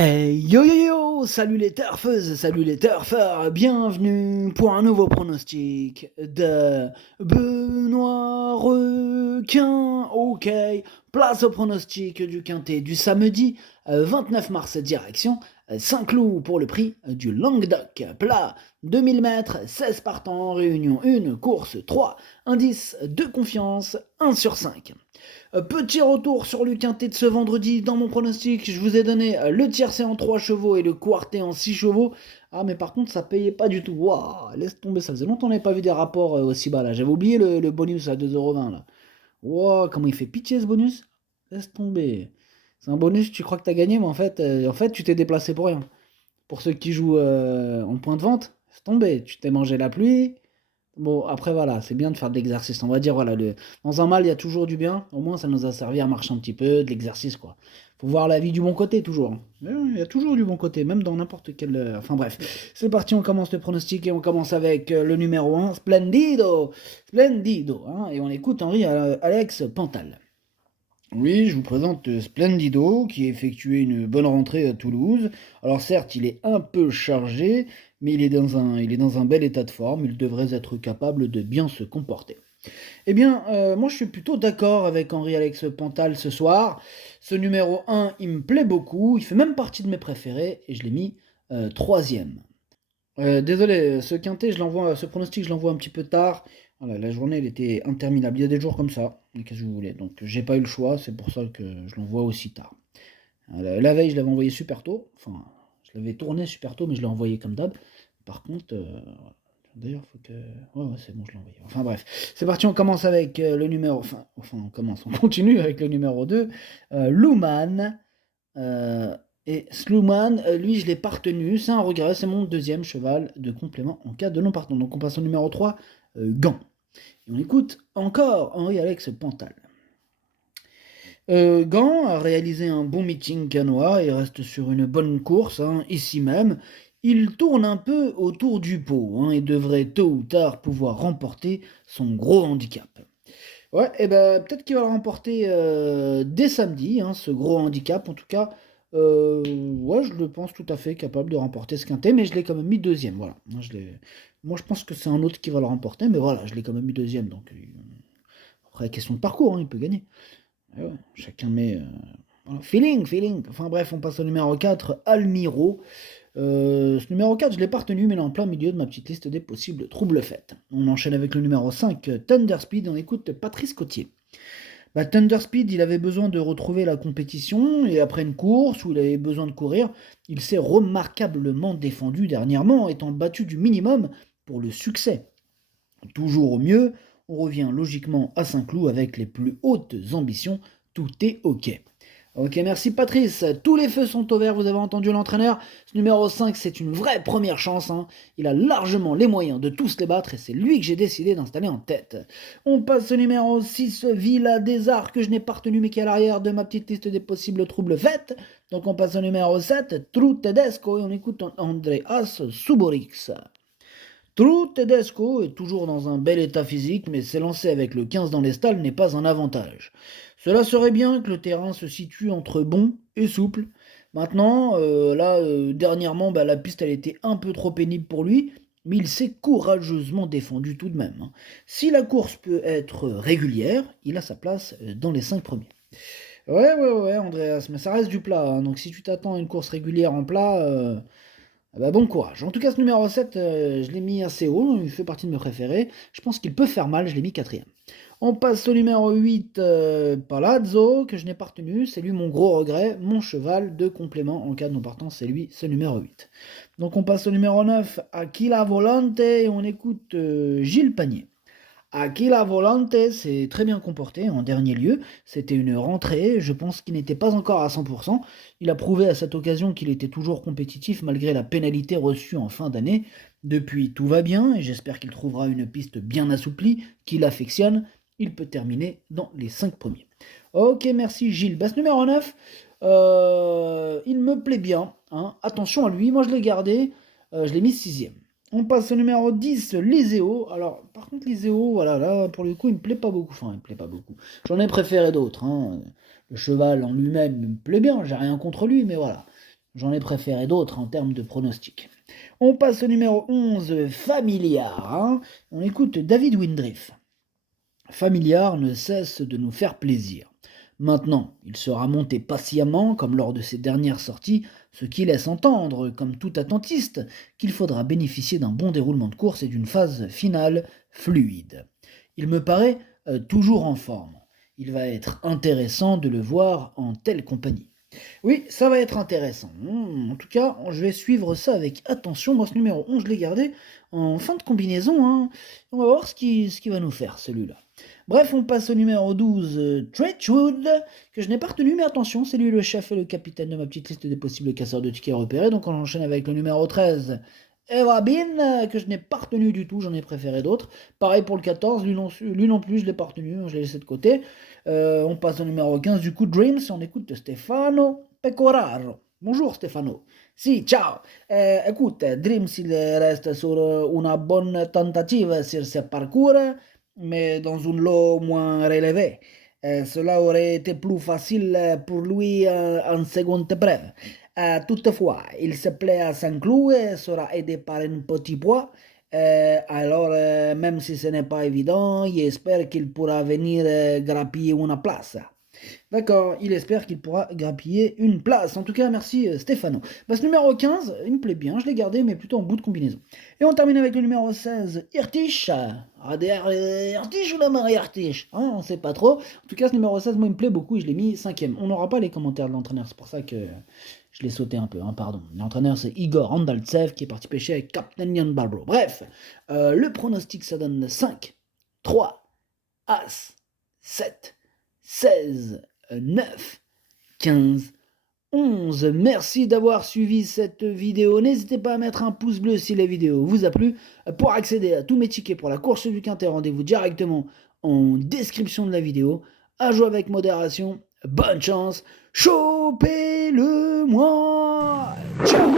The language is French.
Hey yo yo yo! Salut les turfeuses, salut les turfeurs, bienvenue pour un nouveau pronostic de Benoît Requin. Ok, place au pronostic du quintet du samedi 29 mars, direction Saint-Cloud pour le prix du Languedoc. Plat 2000 mètres, 16 partants, réunion 1, course 3, indice de confiance 1 sur 5. Petit retour sur le quintet de ce vendredi. Dans mon pronostic, je vous ai donné le tiercé en 3 chevaux et le quartet en 6 chevaux. Ah, mais par contre, ça payait pas du tout. Waouh, laisse tomber, ça faisait longtemps qu'on n'avait pas vu des rapports aussi bas là. J'avais oublié le bonus à 2,20 € là. Waouh, comment il fait pitié ce bonus. Laisse tomber. C'est un bonus, tu crois que t'as gagné, mais en fait, tu t'es déplacé pour rien. Pour ceux qui jouent en point de vente, laisse tomber. Tu t'es mangé la pluie. Bon, après, voilà, c'est bien de faire de l'exercice. On va dire, voilà, dans un mal, il y a toujours du bien. Au moins, ça nous a servi à marcher un petit peu, de l'exercice, quoi. Faut voir la vie du bon côté, toujours. Il y a toujours du bon côté, même dans n'importe quel. Enfin, bref. C'est parti, on commence le pronostic et on commence avec le numéro 1, Splendido. Splendido, hein, et on écoute Henri Alex Pantal. Oui, je vous présente Splendido, qui a effectué une bonne rentrée à Toulouse. Alors certes, il est un peu chargé, mais il est dans un bel état de forme. Il devrait être capable de bien se comporter. Eh bien, moi je suis plutôt d'accord avec Henri-Alex Pantal ce soir. Ce numéro 1, il me plaît beaucoup. Il fait même partie de mes préférés et je l'ai mis troisième. Désolé, ce quintet, ce pronostic, je l'envoie un petit peu tard. Voilà, la journée, elle était interminable. Il y a des jours comme ça. Mais qu'est-ce que vous voulez? Donc, j'ai pas eu le choix. C'est pour ça que je l'envoie aussi tard. La veille, je l'avais envoyé super tôt. Enfin, je l'avais tourné super tôt, mais je l'ai envoyé comme d'hab. Par contre, d'ailleurs, faut que. Ouais, ouais, c'est bon, je l'ai envoyé. Enfin, bref. C'est parti, on commence avec le numéro. On commence. On continue avec le numéro 2. Luman. Euh, et Sluman, lui, je l'ai pas retenu. C'est un regret. C'est mon deuxième cheval de complément en cas de non partant. Donc, on passe au numéro 3, Gant. Et on écoute encore Henri-Alex Pantal. Gant a réalisé un bon meeting canois et reste sur une bonne course, hein, ici même. Il tourne un peu autour du pot, hein, et devrait tôt ou tard pouvoir remporter son gros handicap. Ouais, et ben peut-être qu'il va le remporter dès samedi, hein, ce gros handicap. En tout cas, ouais, je le pense tout à fait capable de remporter ce quintet, mais je l'ai quand même mis deuxième. Voilà. Moi, je pense que c'est un autre qui va le remporter, mais voilà, je l'ai quand même mis deuxième. Donc, après, question de parcours, hein, il peut gagner. Ouais, chacun met. Voilà. Feeling, feeling. Enfin bref, on passe au numéro 4, Almiro. Ce numéro 4, je ne l'ai pas retenu, mais il est en plein milieu de ma petite liste des possibles troubles faits. On enchaîne avec le numéro 5, Thunder Speed. On écoute Patrice Cotier. Thunder Speed, il avait besoin de retrouver la compétition, et après une course où il avait besoin de courir, il s'est remarquablement défendu dernièrement, étant battu du minimum pour le succès. Toujours au mieux, on revient logiquement à Saint-Cloud avec les plus hautes ambitions, tout est ok. Ok, merci Patrice. Tous les feux sont au vert, vous avez entendu l'entraîneur. Ce numéro 5, c'est une vraie première chance, hein. Il a largement les moyens de tous les battre et c'est lui que j'ai décidé d'installer en tête. On passe au numéro 6, Villa des Arts, que je n'ai pas retenu mais qui est à l'arrière de ma petite liste des possibles troubles faits. Donc on passe au numéro 7, True Tedesco, et on écoute Andreas Suborix. True Tedesco est toujours dans un bel état physique, mais s'élancer avec le 15 dans les stalles n'est pas un avantage. Cela serait bien que le terrain se situe entre bon et souple. Maintenant, dernièrement, la piste elle était un peu trop pénible pour lui, mais il s'est courageusement défendu tout de même, hein. Si la course peut être régulière, il a sa place dans les 5 premiers. Ouais, ouais, ouais, Andreas, mais ça reste du plat, hein, donc si tu t'attends à une course régulière en plat, ah bah bon courage. En tout cas, ce numéro 7, je l'ai mis assez haut, il fait partie de mes préférés. Je pense qu'il peut faire mal, je l'ai mis quatrième. On passe au numéro 8, Palazzo, que je n'ai pas retenu. C'est lui mon gros regret, mon cheval de complément en cas de non-partant, c'est lui, ce numéro 8. Donc on passe au numéro 9, Aquila Volante, et on écoute Gilles Panier. Aquila Volante s'est très bien comporté en dernier lieu. C'était une rentrée, je pense qu'il n'était pas encore à 100%. Il a prouvé à cette occasion qu'il était toujours compétitif malgré la pénalité reçue en fin d'année. Depuis, tout va bien et j'espère qu'il trouvera une piste bien assouplie, qu'il affectionne. Il peut terminer dans les 5 premiers. Ok, merci Gilles. Ce numéro 9, il me plaît bien, hein. Attention à lui, moi je l'ai gardé, je l'ai mis sixième. On passe au numéro 10, Liseo. Alors, par contre, Liseo, voilà, là, pour le coup, il me plaît pas beaucoup. Enfin, il me plaît pas beaucoup. J'en ai préféré d'autres, hein. Le cheval en lui-même me plaît bien, j'ai rien contre lui, mais voilà. j'en ai préféré d'autres en termes de pronostic. On passe au numéro 11, Familiar. On écoute David Windriff. Familiar ne cesse de nous faire plaisir. Maintenant, il sera monté patiemment, comme lors de ses dernières sorties, ce qui laisse entendre, comme tout attentiste, qu'il faudra bénéficier d'un bon déroulement de course et d'une phase finale fluide. Il me paraît toujours en forme. Il va être intéressant de le voir en telle compagnie. Oui, ça va être intéressant. En tout cas, je vais suivre ça avec attention. Moi, ce numéro 11, je l'ai gardé en fin de combinaison. On va voir ce qui va nous faire, celui-là. Bref, on passe au numéro 12, Treachwood, que je n'ai pas retenu, mais attention, c'est lui le chef et le capitaine de ma petite liste des possibles casseurs de tickets repérés. Donc on enchaîne avec le numéro 13, Eva Bean, que je n'ai pas retenu du tout, j'en ai préféré d'autres. Pareil pour le 14, lui non plus, je ne l'ai pas retenu, je l'ai laissé de côté. On passe au numéro 15, du coup, Dreams, on écoute Stefano Pecoraro. Bonjour Stefano. Si, ciao. Écoute, Dreams, il reste sur une bonne tentative sur ce parcours, mais dans une lot moins relevée. Cela aurait été plus facile pour lui en seconde épreuve. Toutefois, il se plaît à Saint-Cloud et sera aidé par un petit poids. Alors, même si ce n'est pas évident, il espère qu'il pourra venir grappiller une place. D'accord, il espère qu'il pourra grappiller une place. En tout cas, merci Stéphano. Ce numéro 15, il me plaît bien, je l'ai gardé, mais plutôt en bout de combinaison. Et on termine avec le numéro 16, Irtish. ADR Irtish ou la Marie Irtish, on ne sait pas trop. En tout cas, ce numéro 16, moi, il me plaît beaucoup et je l'ai mis 5ème. On n'aura pas les commentaires de l'entraîneur, c'est pour ça que je l'ai sauté un peu, pardon. L'entraîneur, c'est Igor Andaltsev qui est parti pêcher avec Captain Jan Barbro. Bref, le pronostic, ça donne 5, 3, As, 7, 16, 9, 15, 11. Merci d'avoir suivi cette vidéo. N'hésitez pas à mettre un pouce bleu si la vidéo vous a plu. Pour accéder à tous mes tickets pour la course du Quintet, rendez-vous directement en description de la vidéo. À jouer avec modération. Bonne chance. Chopez-le moi. Ciao.